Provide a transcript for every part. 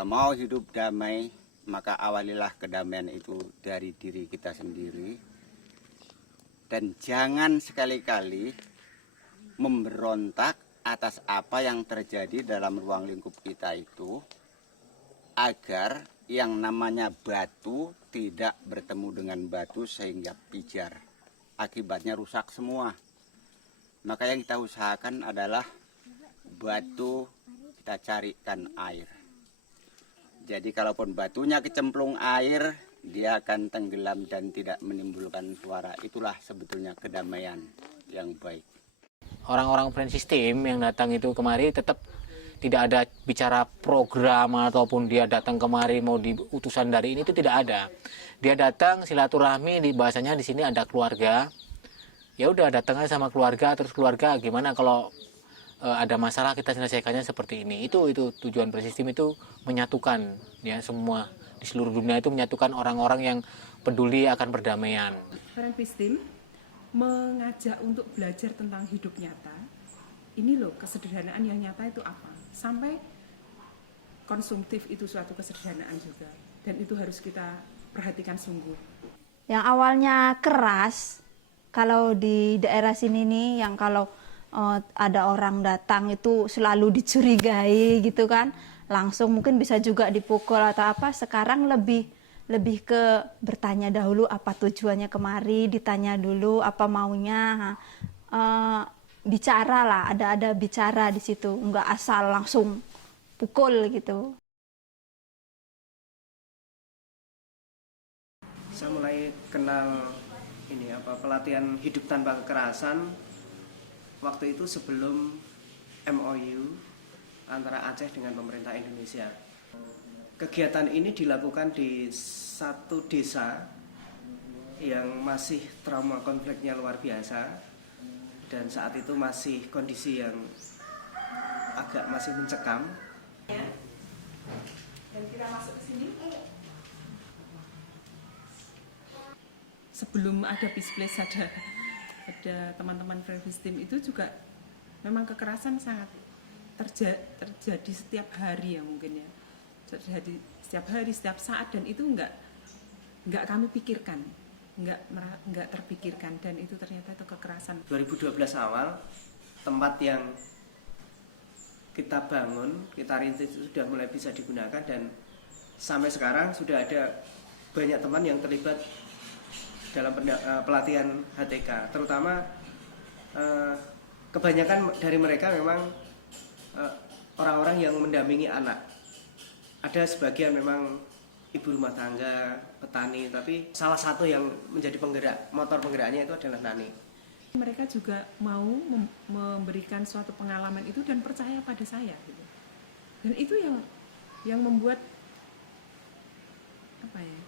Kalau mau hidup damai, maka awalilah kedamaian itu dari diri kita sendiri. Dan jangan sekali-kali memberontak atas apa yang terjadi dalam ruang lingkup kita itu, agar yang namanya batu tidak bertemu dengan batu sehingga pijar. Akibatnya rusak semua. Maka yang kita usahakan adalah batu kita carikan air. Jadi kalaupun batunya kecemplung air, dia akan tenggelam dan tidak menimbulkan suara. Itulah sebetulnya kedamaian yang baik. Orang-orang brand system yang datang itu kemari tetap tidak ada bicara program ataupun dia datang kemari mau di utusan dari ini, itu tidak ada. Dia datang silaturahmi, di bahasanya di sini ada keluarga. Ya udah, datang aja sama keluarga, terus keluarga gimana kalau ada masalah kita selesaikannya seperti ini. Itu tujuan brand system itu menyatukan ya semua di seluruh dunia, itu menyatukan orang-orang yang peduli akan perdamaian. Brand system mengajak untuk belajar tentang hidup nyata. Ini loh kesederhanaan yang nyata itu apa? Sampai konsumtif itu suatu kesederhanaan juga. Dan itu harus kita perhatikan sungguh. Yang awalnya keras, kalau di daerah sini nih, yang kalau ada orang datang itu selalu dicurigai gitu kan, langsung mungkin bisa juga dipukul atau apa. Sekarang lebih ke bertanya dahulu apa tujuannya kemari, ditanya dulu apa maunya, bicara lah, ada bicara di situ, nggak asal langsung pukul gitu. Saya mulai kenal pelatihan hidup tanpa kekerasan waktu itu sebelum MOU antara Aceh dengan pemerintah Indonesia. Kegiatan ini dilakukan di satu desa yang masih trauma konfliknya luar biasa, dan saat itu masih kondisi yang agak masih mencekam. Dan kita masuk ke sini. Sebelum ada Peace Place, ada teman-teman Brand System itu juga memang kekerasan sangat terjadi setiap hari ya mungkin ya. Terjadi setiap hari, setiap saat, dan itu enggak kami pikirkan, enggak terpikirkan, dan itu ternyata itu kekerasan. 2012 awal, tempat yang kita bangun, kita rintis sudah mulai bisa digunakan, dan sampai sekarang sudah ada banyak teman yang terlibat dalam pelatihan HTK, terutama kebanyakan dari mereka memang orang-orang yang mendampingi anak. Ada sebagian memang ibu rumah tangga, petani, tapi salah satu yang menjadi penggerak, motor penggeraknya itu adalah Nani. Mereka juga mau memberikan suatu pengalaman itu dan percaya pada saya gitu. Dan itu yang membuat apa ya?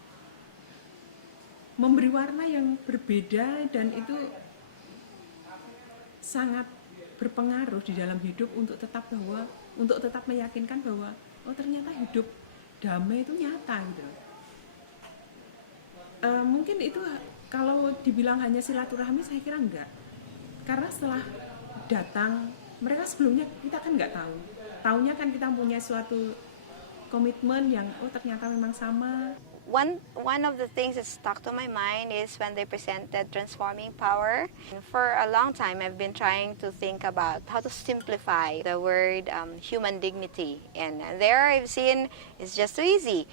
Memberi warna yang berbeda, dan itu sangat berpengaruh di dalam hidup untuk tetap meyakinkan bahwa oh ternyata hidup damai itu nyata gitu. Mungkin itu kalau dibilang hanya silaturahmi, saya kira enggak. Karena setelah datang, mereka sebelumnya kita kan nggak tahu. Taunya kan kita punya suatu komitmen yang oh ternyata memang sama. One of the things that stuck to my mind is when they presented Transforming Power. For a long time, I've been trying to think about how to simplify the word human dignity. And there I've seen it's just so easy.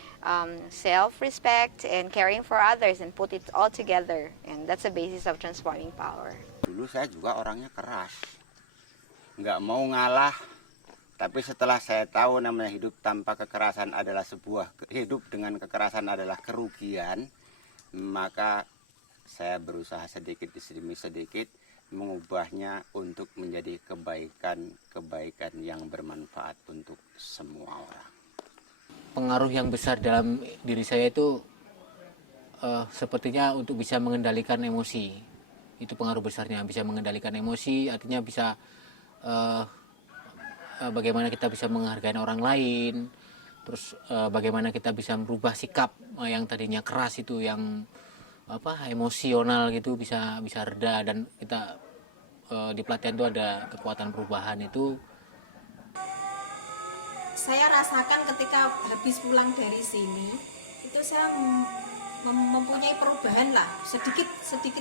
Self-respect and caring for others, and put it all together. And that's the basis of Transforming Power. Dulu saya juga orangnya keras, nggak mau ngalah. Tapi setelah saya tahu namanya hidup tanpa kekerasan adalah hidup dengan kekerasan adalah kerugian, maka saya berusaha sedikit demi sedikit mengubahnya untuk menjadi kebaikan yang bermanfaat untuk semua orang. Pengaruh yang besar dalam diri saya itu sepertinya untuk bisa mengendalikan emosi. Itu pengaruh besarnya, bisa mengendalikan emosi, artinya bisa bagaimana kita bisa menghargai orang lain, terus bagaimana kita bisa merubah sikap yang tadinya keras itu, yang emosional gitu, bisa reda. Dan kita di pelatihan itu ada kekuatan perubahan itu. saya rasakan ketika habis pulang dari sini itu saya mempunyai perubahan lah sedikit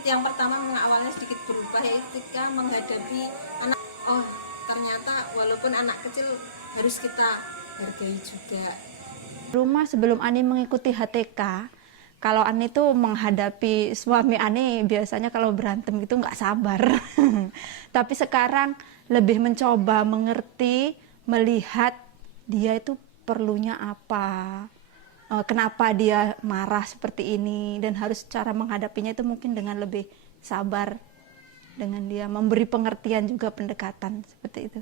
yang pertama awalnya sedikit berubah ya ketika menghadapi anak. Oh ternyata walaupun anak kecil harus kita hargai juga. Rumah sebelum Ani mengikuti HTK, kalau Ani tuh menghadapi suami Ani biasanya kalau berantem gitu nggak sabar. Tapi sekarang lebih mencoba mengerti, melihat dia itu perlunya apa, kenapa dia marah seperti ini, dan harus cara menghadapinya itu mungkin dengan lebih sabar, dengan dia memberi pengertian juga pendekatan seperti itu.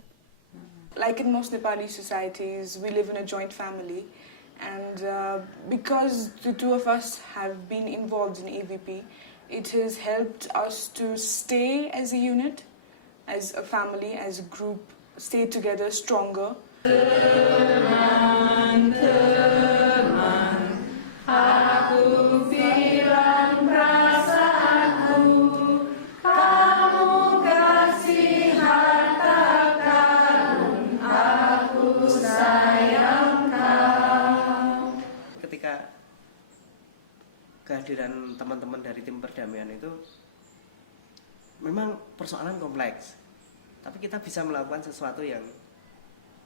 Like in most Nepali societies, we live in a joint family. And because the two of us have been involved in AVP, it has helped us to stay as a unit, as a family, as a group, stay together stronger. Ketika kehadiran teman-teman dari tim perdamaian itu memang persoalan kompleks, tapi kita bisa melakukan sesuatu yang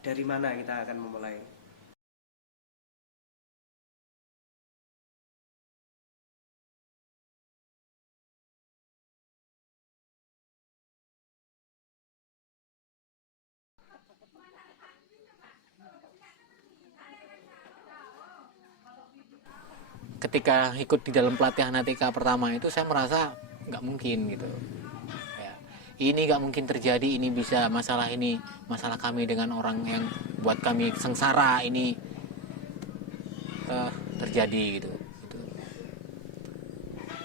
dari mana kita akan memulai. Ketika ikut di dalam pelatihan HTK pertama itu saya merasa nggak mungkin gitu ya, ini nggak mungkin terjadi, ini bisa masalah kami dengan orang yang buat kami sengsara ini terjadi gitu.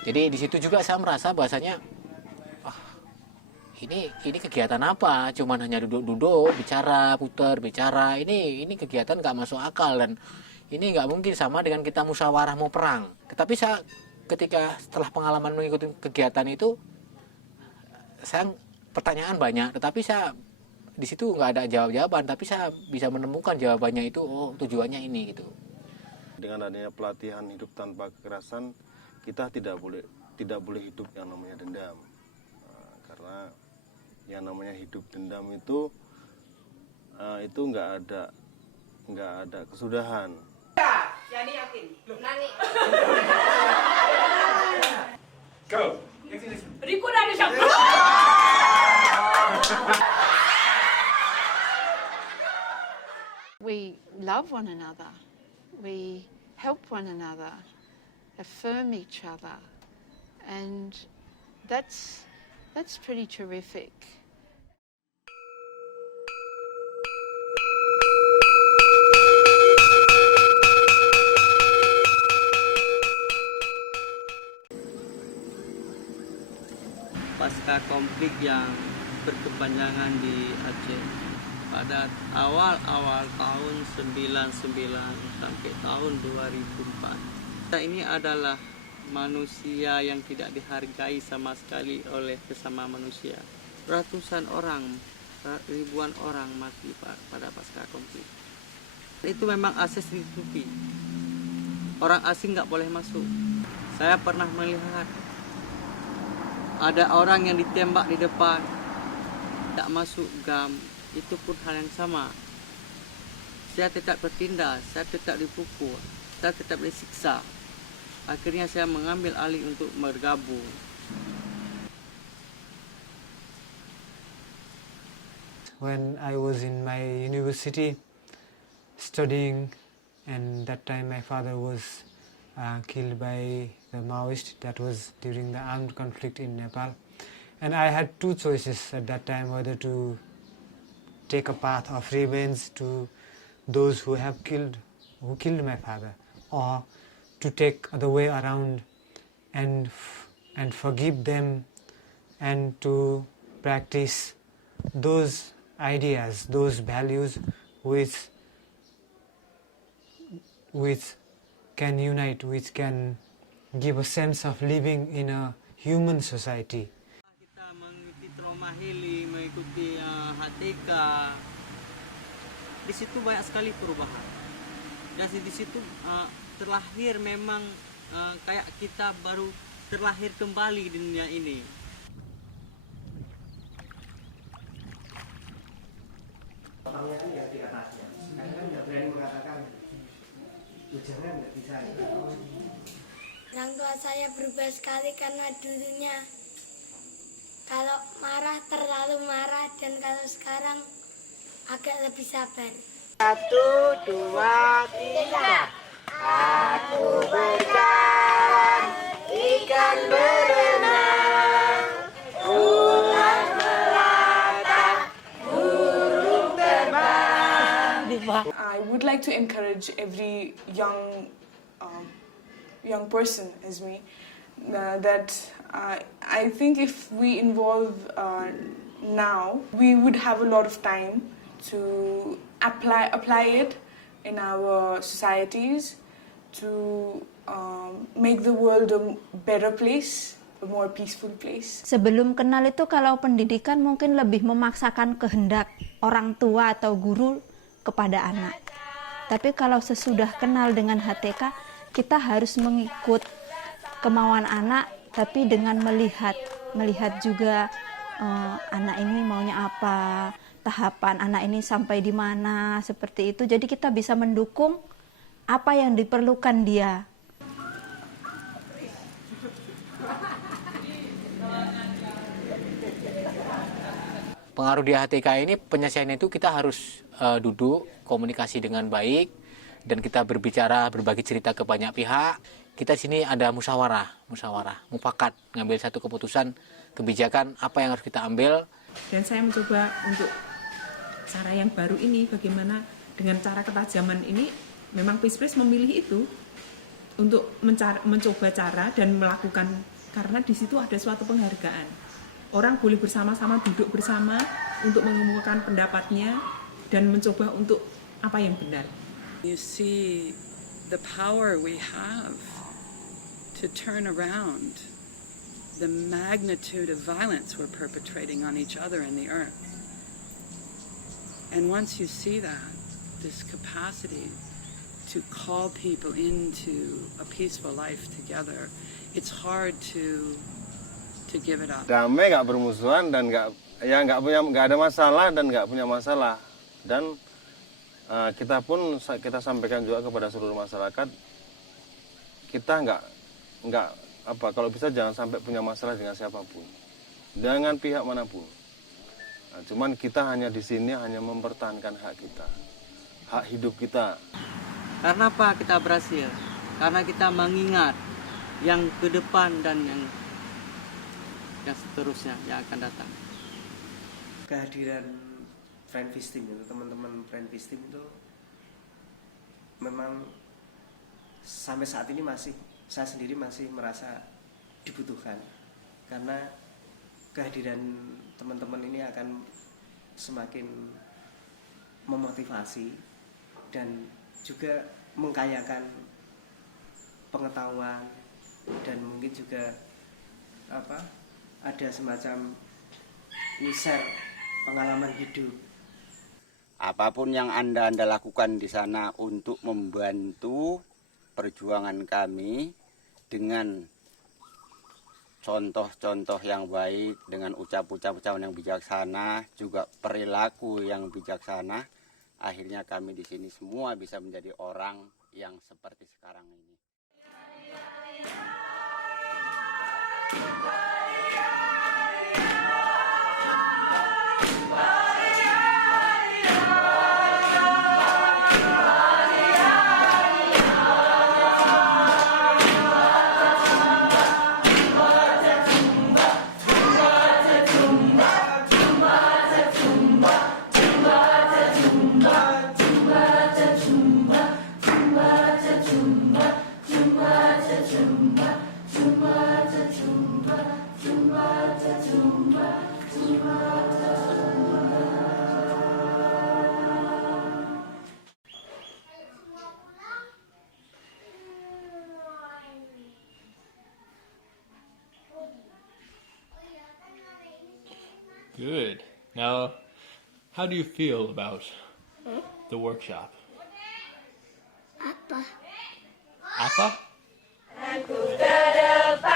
Jadi di situ juga saya merasa bahasanya ini kegiatan apa, cuman hanya duduk-duduk bicara, putar bicara, ini kegiatan nggak masuk akal dan ini nggak mungkin sama dengan kita musyawarah mau perang. Tetapi saya ketika setelah pengalaman mengikuti kegiatan itu, saya pertanyaan banyak, tetapi saya di situ nggak ada jawaban, tapi saya bisa menemukan jawabannya itu, oh tujuannya ini gitu. Dengan adanya pelatihan hidup tanpa kekerasan, kita tidak boleh hidup yang namanya dendam, karena yang namanya hidup dendam itu nggak ada kesudahan. Go. We love one another. We help one another, affirm each other, and that's pretty terrific. Pasca konflik yang berkepanjangan di Aceh pada awal tahun 99 sampai tahun 2004. Kita ini adalah manusia yang tidak dihargai sama sekali oleh sesama manusia. Ratusan orang, ribuan orang mati pada pasca konflik. Itu memang akses ditutupi. Orang asing nggak boleh masuk. Saya pernah melihat ada orang yang ditembak di depan, tidak masuk GAM, itu pun hal yang sama. Saya tetap bertindak, saya tetap dipukul, saya tetap disiksa. Akhirnya saya mengambil alih untuk bergabung. When I was in my university studying, and that time my father was killed by the Maoist. That was during the armed conflict in Nepal, and I had two choices at that time, whether to take a path of revenge to those who killed my father, or to take the way around and forgive them and to practice those ideas, those values which can unite, which can give a sense of living in a human society. Kita mengikuti trauma healing, mengikuti HTK, di situ banyak sekali perubahan. Dan di situ terlahir memang kayak kita baru terlahir kembali di dunia ini. Orangnya kan nggak di atasnya, sekarang kan nggak berani mengatakan jangan, nggak bisa. Orang tua saya berubah sekali karena dulunya kalau marah terlalu marah dan kalau sekarang agak lebih sabar. 1, 2, 3. Aku berjalan, ikan berenang, ular melata, burung terbang. I would like to encourage every young person as me that I think if we involve now, we would have a lot of time to apply it in our societies to make the world a better place, a more peaceful place. Sebelum kenal itu kalau pendidikan mungkin lebih memaksakan kehendak orang tua atau guru kepada anak. Tapi kalau sesudah kenal dengan HTK, kita harus mengikut kemauan anak, tapi dengan melihat juga anak ini maunya apa, tahapan anak ini sampai di mana, seperti itu. Jadi kita bisa mendukung apa yang diperlukan dia. Pengaruh di HTK ini, penyelesaiannya itu kita harus duduk, komunikasi dengan baik, dan kita berbicara, berbagi cerita ke banyak pihak. Kita sini ada musyawarah, mufakat, ngambil satu keputusan, kebijakan apa yang harus kita ambil. Dan saya mencoba untuk cara yang baru ini, bagaimana dengan cara ketajaman ini, memang Peace memilih itu untuk mencoba cara dan melakukan, karena di situ ada suatu penghargaan. Orang boleh bersama-sama duduk bersama untuk mengemukakan pendapatnya dan mencoba untuk apa yang benar. You see the power we have to turn around the magnitude of violence we're perpetrating on each other in the earth. And once you see that, this capacity to call people into a peaceful life together, it's hard to give it up. Damai, nggak bermusuhan dan nggak ada masalah dan nggak punya masalah. Dan kita sampaikan juga kepada seluruh masyarakat, kita nggak kalau bisa jangan sampai punya masalah dengan siapapun, dengan pihak manapun. Nah, cuman kita hanya di sini hanya mempertahankan hak kita, hak hidup kita. Karena apa kita berhasil? Karena kita mengingat yang ke depan dan yang seterusnya yang akan datang. Kehadiran Friendpeace Team itu, teman-teman Friendpeace Team itu memang sampai saat ini saya sendiri masih merasa dibutuhkan, karena kehadiran teman-teman ini akan semakin memotivasi dan juga mengkayakan pengetahuan, dan mungkin juga ada semacam share pengalaman hidup. Apapun yang Anda lakukan di sana untuk membantu perjuangan kami dengan contoh-contoh yang baik, dengan ucapan yang bijaksana, juga perilaku yang bijaksana, akhirnya kami di sini semua bisa menjadi orang yang seperti sekarang ini. Good. Now, how do you feel about The workshop. Apa? Apa? Aku ke depan.